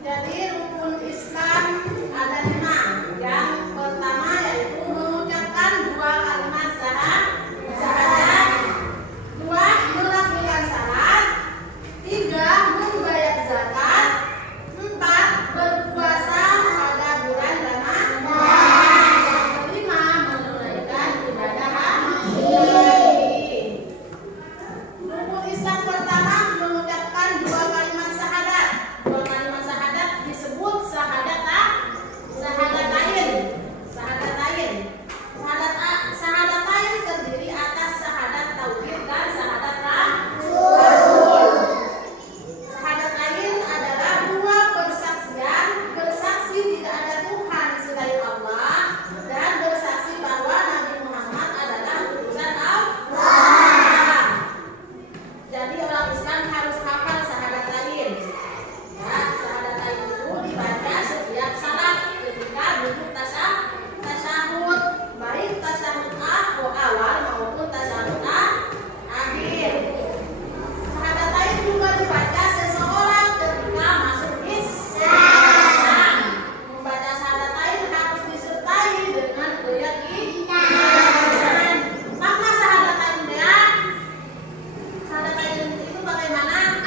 Jadi rukun Islam ada 5. Yang pertama yaitu mengucapkan 2 kalimat syahadat, 2 melakukan salat, 3 membayar zakat, 4 berpuasa pada bulan Ramadan, 5 menunaikan ibadah haji. Rukun Islam pertama mengucapkan 2 kalimat syahadat. 2 kalimat syahadat disebut syahadatain. Syahadatain terdiri atas syahadat tauhid dan syahadat rasul. Syahadatain adalah 2 persaksian, bersaksi tidak ada Tuhan selain Allah dan bersaksi bahwa Nabi Muhammad adalah utusan Allah. Jadi orang Islam harus hafal syahadatain. Ya, syahadatain itu dibaca setiap salat ketika duduk tasyahud, baik tasyahud awal maupun tasyahud akhir. Syahadatain juga dibaca seseorang ketika masuk Islam. Membaca syahadatain harus disertai dengan keyakinan. Makna syahadatain itu bagaimana?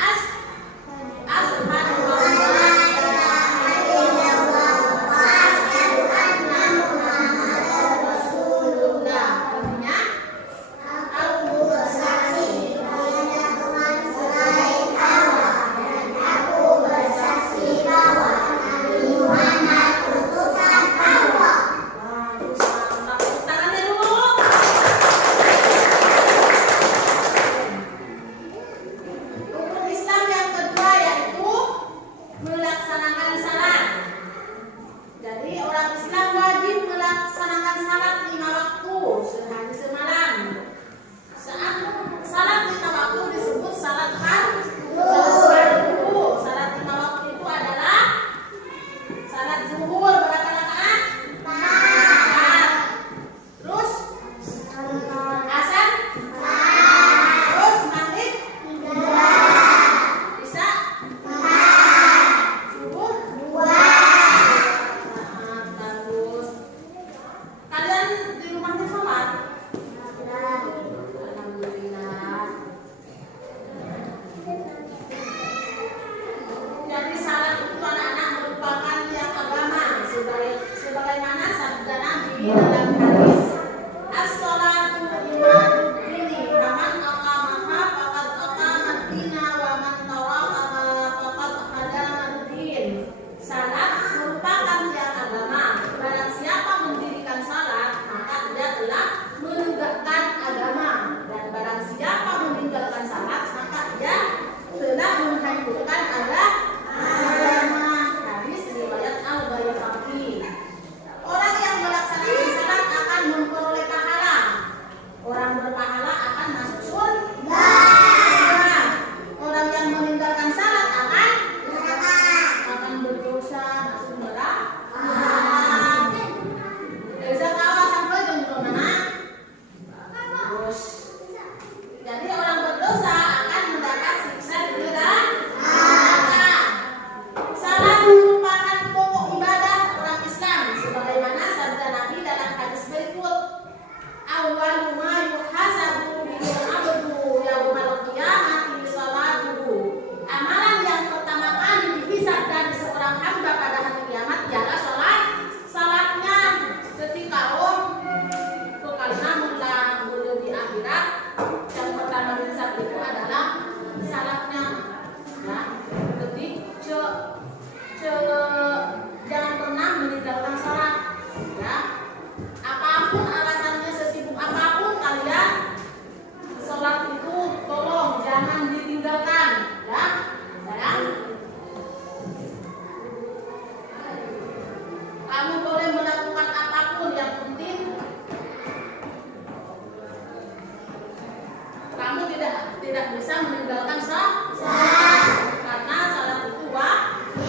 Asyhadu an la ilaha illallah wa asyhadu anna Muhammadar Rasulullah. Artinya aku bersaksi tiada Tuhan selain Allah dan aku bersaksi bahwa Nabi Muhammad utusan Allah. Bagus, mantap. Tepuk tangannya dulu. Rukun Islam yang kedua yaitu melaksanakan salat. Jadi orang Islam wajib melaksanakan salat 5 waktu sehari semalam. Saat salat 5 waktu disebut salat fardu. Salat 5 waktu itu adalah salat zuhur berapa rakaat? 4. Terus asar? 4. Terus maghrib? 3. Isya? 4. Subuh? 2. Bagus. Kalian di rumahnya sholat? Alhamdulillah. Jadi salat itu anak-anak merupakan tiang agama sebagaimana sabda Nabi dalam hadis as-salatu imaduddini faman aqamaha faqad aqamat dina wa man tarakaha faqad hadamaddin. Salat merupakan tiang agama. Barang siapa mendirikan salat maka dia telah menegakkan agama, dan barang siapa meninggalkan salat maka dia telah menghancurkan agama. Hadis riwayat Al-Baihaqi. Orang yang melaksanakan salat akan memperoleh pahala. Orang berpahala akan masuk surga. Orang yang meninggalkan salat akan berdosa, masuk neraka. Bisa tahu sampai jumlah mana? Terus, jadi orang berdosa akan mendapat siksa di neraka. Salat merupakan pokok ibadah orang Islam sebagaimana sabda Nabi dalam hadis berikut. Awwalu ma yuhasabu bihi al-'abdu yaumal qiyamati salatuhu. Amalan yang pertama kali dihisab dari seorang hamba pada hari kiamat ialah salatnya. Ketika kekalna mulah di akhirat, yang pertama dihisab itu adalah salatnya. Ya, jangan pernah meninggalkan salat. Ya, apapun alasannya, sesibuk apapun kalian, salat itu tolong jangan ditinggalkan. Ya, sayang. Kamu boleh melakukan apapun, yang penting kamu tidak bisa meninggalkan salat. Karena salat itu wajib.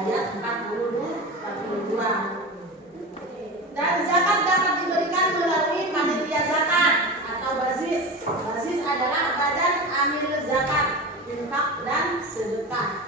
ayat 42. Dan zakat dapat diberikan melalui panitia zakat atau bazis. Bazis adalah badan amil zakat, infak dan sedekah.